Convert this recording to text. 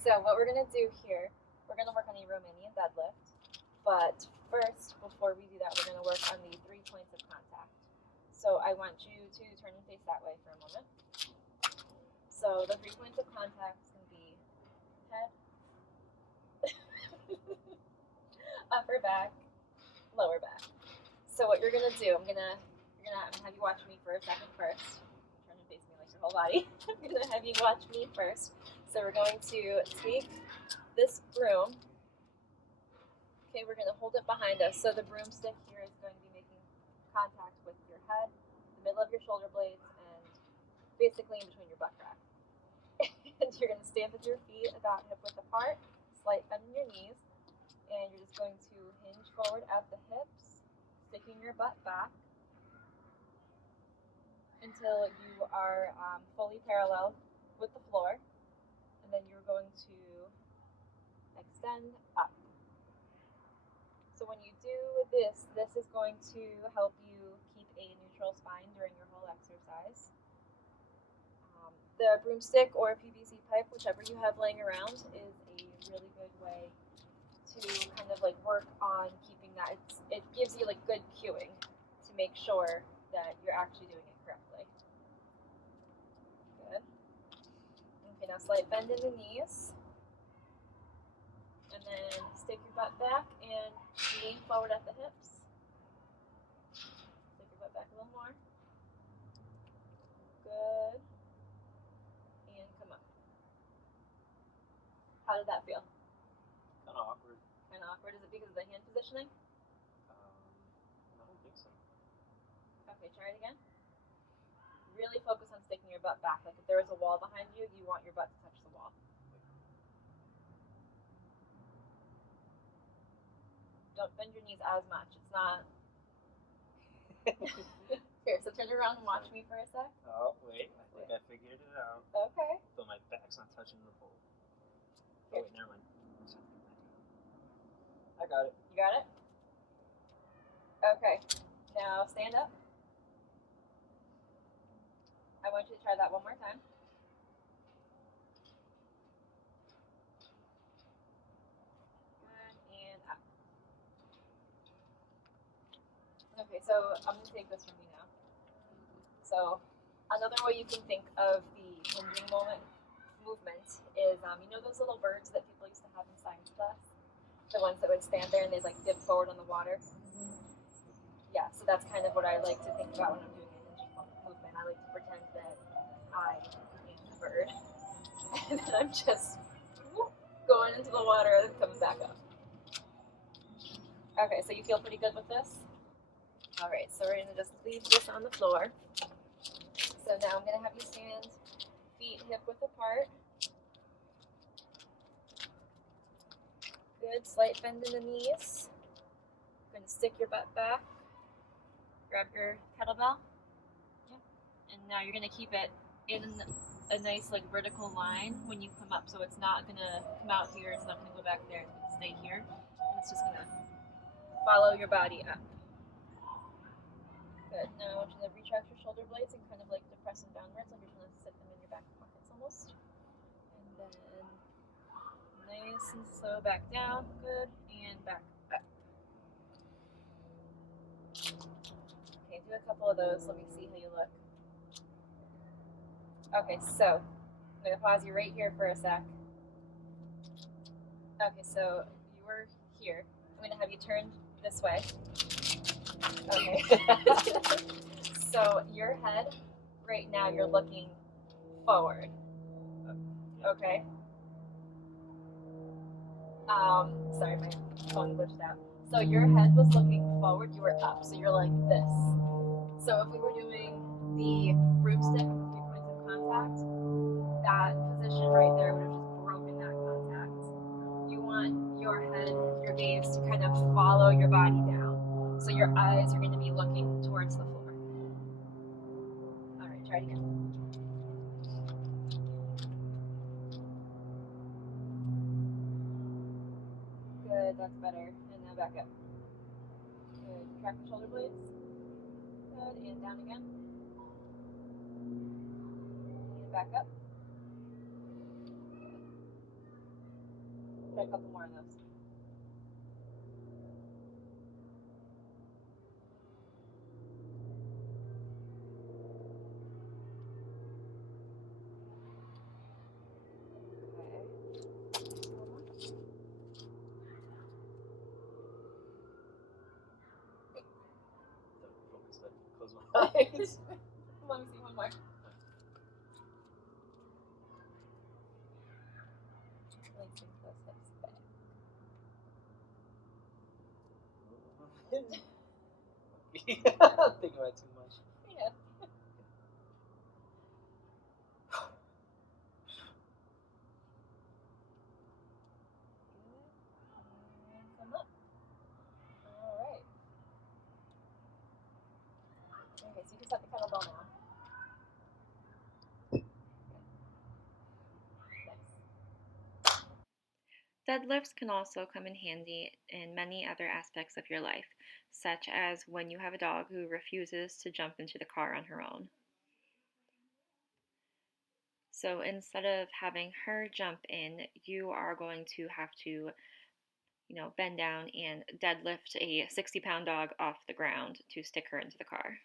So what we're going to do here, we're going to work on the Romanian deadlift. But first, before we do that, we're going to work on the 3 points of contact. So I want you to turn and face that way for a moment. So the 3 points of contact is going to be head, upper back, lower back. So what you're going to do, I'm going to have you watch me for a second first. Turn and face me like your whole body. I'm going to have you watch me first. So we're going to take this broom. Okay, we're going to hold it behind us. So the broomstick here is going to be making contact with your head, the middle of your shoulder blades, and basically in between your butt crack. And you're going to stand with your feet about hip width apart, slight bend in your knees, and you're just going to hinge forward at the hips, sticking your butt back until you are fully parallel with the floor, and then you're going to extend up. So when you do this, this is going to help you keep a neutral spine during your whole exercise. The broomstick or PVC pipe, whichever you have laying around, is a really good way to kind of like work on keeping that. It gives you like good cueing to make sure that you're actually doing it correctly. Good. Okay, now slight bend in the knees. And then stick your butt back and lean forward at the hips. Stick your butt back a little more. Good. And come up. How did that feel? Kind of awkward. Kind of awkward. Is it because of the hand positioning? I don't think so. Okay, try it again. Really focus on sticking your butt back. Like if there is a wall behind you, you want your butt to touch the wall. Don't bend your knees as much. It's not. Here, so turn around and watch me for a sec. Oh, wait. I think I figured it out. Okay. But my back's not touching the pole. Here. Oh, wait, never mind. I got it. You got it? Okay. Now stand up. I want you to try that one more time. Good, and up. Okay, so I'm going to take this from you now. So another way you can think of the hinging movement is, you know those little birds that people used to have in science class? The ones that would stand there and they'd like dip forward on the water? Yeah, so that's kind of what I like to think about when I'm doing a hinging movement. I like to pretend that I am the bird. And then I'm just going into the water and coming back up. Okay, so you feel pretty good with this? Alright, so we're going to just leave this on the floor. So now I'm going to have you stand feet hip width apart. Good, slight bend in the knees. Going to stick your butt back. Grab your kettlebell. Yep. And now you're going to keep it in a nice like vertical line when you come up. So it's not going to come out here, it's not going to go back there, it's going to stay here. And it's just going to follow your body up. Good. Now I want you to retract your shoulder blades and kind of like depress them downwards. I'm just going to sit them in your back pockets almost. And then nice and slow back down. Good. And back up. Okay, do a couple of those. Let me see how you look. Okay, so I'm going to pause you right here for a sec. Okay, so you were here. I'm going to have you turn this way. Okay. So your head, right now, you're looking forward. Okay. Sorry, my phone glitched out. So your head was looking forward, you were up, so you're like this. So if we were doing the broomstick with 3 points of contact, that position right there would have just broken that contact. You want your head, your gaze to kind of follow your body down. So your eyes are going to be looking towards the floor. Alright, try it again. Good, that's better. And now back up. Good. Track the shoulder blades. Good, and down again. And back up. Got a couple more of those. Focus, but close my eyes. Let me see one more. Releasing those hips back. Think about it too much. Yeah. And come up. Alright. Okay, so you can set the kettlebell now. Deadlifts can also come in handy in many other aspects of your life, such as when you have a dog who refuses to jump into the car on her own. So instead of having her jump in, you are going to have to, bend down and deadlift a 60-pound dog off the ground to stick her into the car.